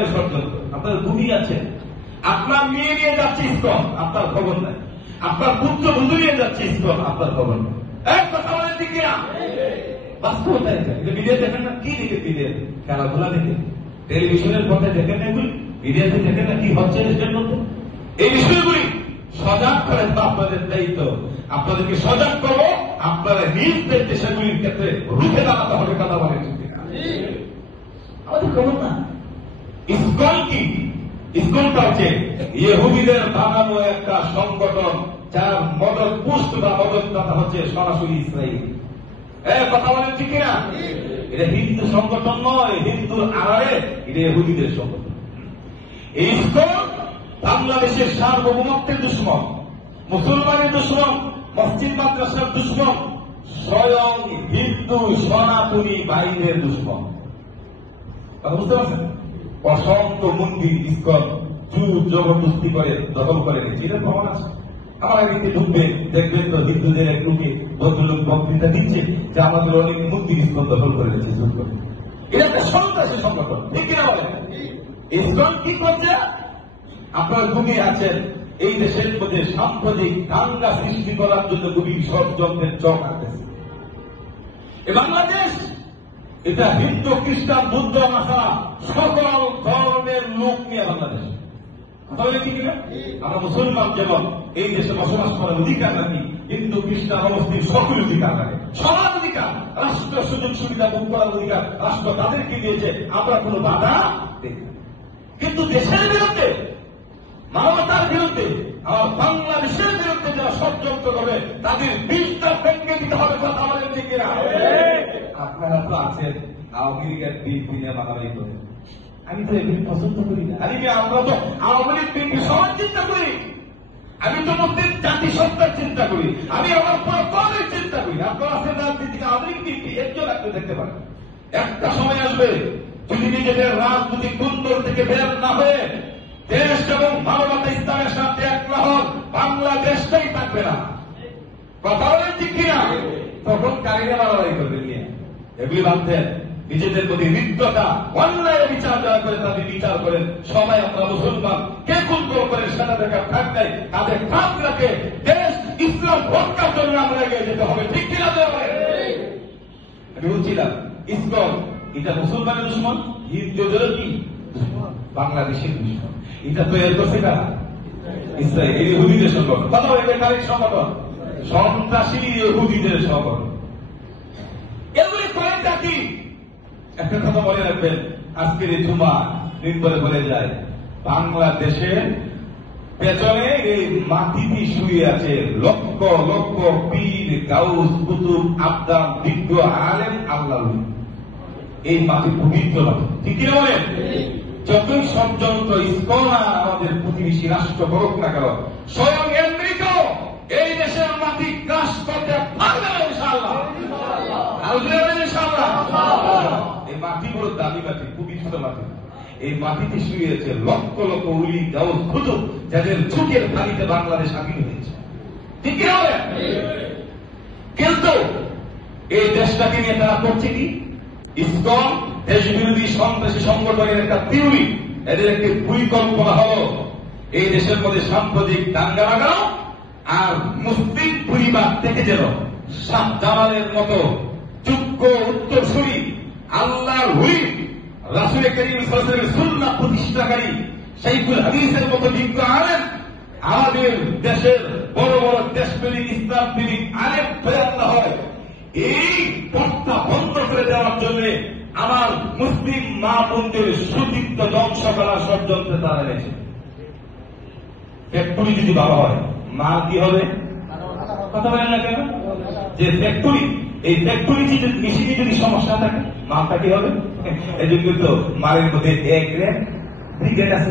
আপনাদের ষড়যন্ত্র, আপনাদের বুদ্ধি আছে। আপনার মেয়ে নিয়ে যাচ্ছে ইসকন, আপনার খবর নাই। আপনার পুত্র বধূ নিয়ে যাচ্ছে ইসকন, আপনার খবর নেই। এক কথা বলেন ঠিক কিনা? বাস্তবতা এটা। ভিডিও দেখেন না? কি দেখে ভিডিও? খেলাধুলা দেখে, টেলিভিশনের পর্দায় দেখেন না এগুলি, ভিডিওতে দেখেন না কি হচ্ছে দেশের মধ্যে? এই বিষয়গুলি সজাগ করেন তো আপনাদের দায়িত্ব। আপনাদেরকে সজাগ করবো, আপনারা নিজ দায়িত্বে সেগুলির ক্ষেত্রে রুখে দাঁড়াতে হবে। কথা বলেন আমাদের খবর না। ইসকন কি? ইসকনটা হচ্ছে ইহুদিদের বানানো একটা সংগঠন, যার মদত পুষ্ট বা মদতদাতা হচ্ছে সরাসরি ইসরায়েল। কথা বলেন ঠিক কিনা? এটা হিন্দু সংগঠন নয়, হিন্দুর আড়ালে এটা ইহুদিদের সংগঠন। এই ইসকন বাংলাদেশের সার্বভৌমত্বের দুশ্মন, মুসলমানের দুশ্মন, মসজিদ মাদ্রাসার দুশ্মন, স্বয়ং হিন্দু সনাতনী বাহিনীর দুশ্মন। বুঝতে পারছেন? অসংখ্য মন্দির ইসকন জোর জবরদস্তি করে দখল করে নিচ্ছে। এটা প্রমাণ আছে। আমার এদিকে ঢুকবে, দেখবেন তো হিন্দুদের একটুকে ভদ্রলোক বক্তৃতা দিচ্ছে যে আমাদের অনেক মন্দির ইসকন দখল করে নিচ্ছে জোর করে। এটা একটা সন্ত্রাসী সংগঠন, ঠিক কিনা বলেন? ইসকন কি করছে? আপনারা ঘুমিয়ে আছেন। এই দেশের মধ্যে সাম্প্রদায়িক দাঙ্গা সৃষ্টি করার জন্য গভীর ষড়যন্ত্রের চক আঁকতেছে। বাংলাদেশ এটা হিন্দু, খ্রিস্টান, বৌদ্ধ, ভাষা সকল ধর্মের লোক নিয়ে বাংলাদেশ। তাহলে কি কিনা? আমরা মুসলমান যেমন এই দেশে বসবাস করার অধিকার নাকি হিন্দু, খ্রিস্টান অবস্থির সকল অধিকার থাকে, সমান অধিকার, রাষ্ট্র সুযোগ সুবিধা ভোগ করার অধিকার রাষ্ট্র তাদেরকে দিয়েছে। আমরা কোন বাধা দেখি, কিন্তু দেশের বিরুদ্ধে, মানবতার বিরুদ্ধে, আমার বাংলাদেশের বিরুদ্ধে যারা ষড়যন্ত্র করবে তাদের বীজটা ভেঙে দিতে হবে। কথা বলেন ঠিক কিনা? আপনারা তো আছেন আওয়ামী লীগের বিএনপি নিয়ে মারামারি করে। আমি তো এগুলি পছন্দ করি না। আমরা তো আওয়ামী লীগ বিএনপি সবার চিন্তা করি। আমি তো মুসলিম জাতিসত্তার চিন্তা করি। আমি আমার পরের চিন্তা করি। আপনারা আছেন রাজনীতিকে আওয়ামী লীগ বিএনপি একজন আপনি দেখতে পারেন। একটা সময় আসবে যদি নিজেদের রাজনৈতিক কুন্দর থেকে বের না হয়ে দেশ এবং মানবতা ইসলামের সাথে এক না হন, বাংলাদেশটাই থাকবে না। কথা বলেন ঠিক কিনা? তখন কারিনা মারামারি করবেন নিয়ে এগুলি ভাবতেন নিজেদের প্রতি হৃদ্যতা, অন্যায় বিচার যারা করে তাদের বিচার করেন। সবাই আমরা মুসলমান, কে খুন করেন সেটা দেখার থাক নাই। তাদের খাপ রাখে দেশ ইসলাম রক্ষার জন্য আমরা এগিয়ে যেতে হবে। ঠিক কিনা? আমি বলছিলাম ইসকন এটা মুসলমানের দুশ্মন, হিন্দুদেরও কি বাংলাদেশের দুশ্মন। এটা তৈরি করছে কারা? ইসরায়েল, ইহুদিদের সংগঠন। কথা বলে কারের সংগঠন, সন্ত্রাসী ইহুদিদের সংগঠন। এগুলি কয়েকটা কি? একটা কথা মনে রাখবেন, আজকের এই জুমা মিম্বরে বলে যায় বাংলাদেশের পেছনে এই মাটিতে শুয়ে আছে লক্ষ লক্ষ পীর, গাউস, কুতুব, আবদাল, বিজ্ঞ, আলেম, আল্লাহ। এই মাটি পবিত্র মাটি, ঠিক কিনা বলেন? যতই ষড়যন্ত্র ইসকন আমাদের প্রতিবেশী রাষ্ট্র করুক না কেন, স্বয়ং আমেরিকা এই দেশের মাটি ক্রাশ করতে পারবে না ইনশাআল্লাহ। এই মাটি বড় দামি মাটি, পবিত্র মাটি। এই মাটিতে শুয়েছে লক্ষ লক্ষ উলি, গাউস, কুতুব, যাদের চোখের পানিতে বাংলাদেশ স্বাধীন হয়েছে। ঠিক কি হবে? কিন্তু এই দেশটাকে নিয়ে তারা করছে কি? ইসকন দেশ বিরোধী সন্ত্রাসী সংগঠনের একটা থিওরি, এদের একটি পরিকল্পনা হল এই দেশের মধ্যে সাম্প্রদায়িক দাঙ্গা লাগানো আর মুসলিম পরিবার থেকে যেন শাহ জামালের মতো যোগ্য উত্তরসূরি, আল্লাহর ওলি, রাসূল করিম সাল্লাল্লাহু আলাইহি ওয়াসাল্লামের সুন্নাহ প্রতিষ্ঠাকারী শাইখুল হাদিসের মতো বিজ্ঞ আলেম আমাদের দেশের বড় বড় দেশপ্রেমিক, ইসলামপ্রেমিক আলেম প্রেরণ হয়। এই পথটা বন্ধ করে দেওয়ার জন্য আমার মুসলিম মা বোনদের সুচিত্ত ধ্বংস করার ষড়যন্ত্রে তারা এনেছে। ফ্যাক্টরি যদি ভালো হয়, মা কি হবে? কথা বলেন না কেন? যে ফ্যাক্টরি, এই ফ্যাক্টরি মেশিনে যদি সমস্যা থাকে, মালটা কি হবে? এই জন্য তো মালের মধ্যে এক রেট আছে।